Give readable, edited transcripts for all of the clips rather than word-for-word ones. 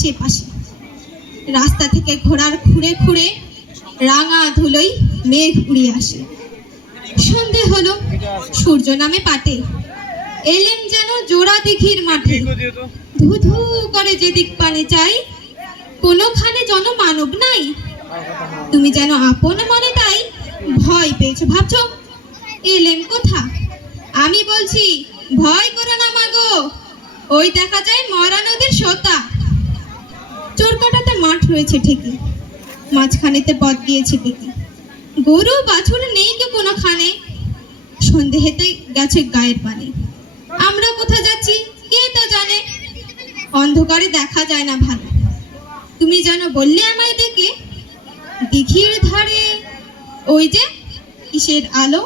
আশেপাশে। রাস্তা থেকে ঘোড়ার খুঁড়ে খুঁড়ে রাঙা ধুলোই মেঘ উড়িয়ে আসে। সন্ধে হলো, সূর্য নামে পাটে। এলেম যেন জোড়া দিঘির মাঠে। ধু ধু করে যেদিক পানে চাই, কোনোখানে জনমানব নাই। তুমি যেন আপন মনে তাই ভয় পেয়েছো ভাবছো এলেম কোথা। আমি বলছি ভয় করো না মাগো, ওই দেখা যায় মরা নদীর সোতা। চোরকাটাতে মাঠ রয়েছে ঠিকই, মাঝখানেতে পথ গিয়েছে ঠিকই। গরু বাছুর নেই কে কোনোখানে, সন্ধে হেতে গেছে গায়ের পানে। আমরা কোথা যাচ্ছি কে তো জানে, অন্ধকারে দেখা যায় না ভালো। তুমি যেন বললে আমায় ডেকে, দিঘির ধারে ওই যে কিসের আলো।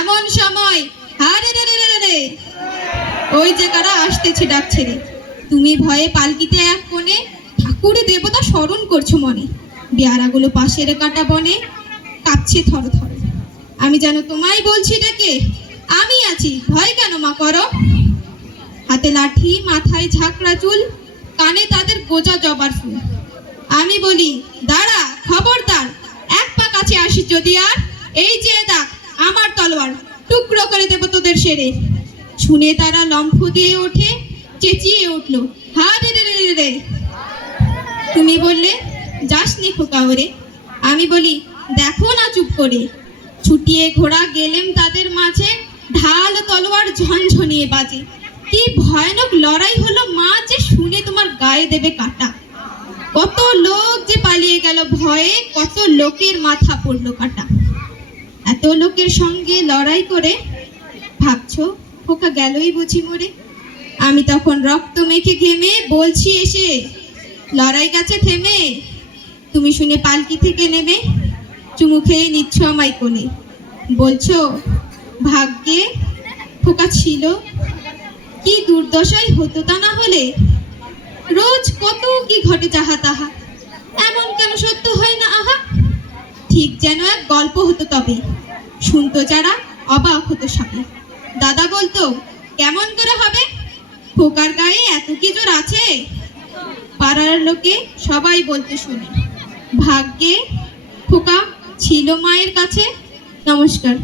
এমন সময় হারে রে রে রে রে, ওই যে কারা আসতেছে ডাক ছেড়ে। তুমি ভয়ে পালকিতে এক কোণে ঠাকুর দেবতা স্মরণ করছো মনে। পেয়ারাগুলো পাশের কাটা বনে কাঁপছে থর থর। আমি যেন তোমায় বলছি ডেকে, আমি আছি ভয় কেন মা করো। হাতে লাঠি, মাথায় ঝাঁকড়া চুল, কানে তাদের গোজা জবার ফুল। আমি বলি দাঁড়া খবরদার, এক পা কাছে আসিস যদি আর, এই যে দেখ আমার তলোয়ার, টুকরো করে দেব তোদের সেরে। শুনে তারা লম্ফ দিয়ে ওঠে, চেঁচিয়ে উঠলো হারে রে রে রে। তুমি বললে যাসনি খোকা ওরে। আমি বলি দেখো না চুপ করে। ছুটিয়ে ঘোড়া গেলেম তাদের মাঝে, ঢাল তলোয়ার ঝনঝনিয়ে বাজে। কি ভয়ানক লড়াই হলো মা, যে শুনে তোমার গায়ে দেবে কাটা। কত লোক যে পালিয়ে গেল ভয়ে, কত লোকের মাথা পড়লো কাটা। এত লোকের সঙ্গে লড়াই করে ভাবছো খোকা গেলই বুঝি মরে। আমি তখন রক্ত মেখে ঘেমে বলছি এসে, লড়াই গেছে থেমে। তুমি শুনে পালকি থেকে নেমে চুমু খেয়ে নিচ্ছ আমায় কোণে। বলছো ভাগ্যে খোকা ছিল, কি দুর্দশাই হতো তা না হলে। রোজ কত কি ঘটে যাহা তাহা, এমন কেন সত্য হয় না আহা। ঠিক যেন এক গল্প হতো তবে, শুনতো যারা অবাক হতো সবে। দাদা বলতো কেমন করে হবে, খোকার গায়ে এত কি জোর আছে। পাড়ার লোকে সবাই বলতে শুনে, ভাগ্যে খোকা ছিল মায়ের কাছে। নমস্কার।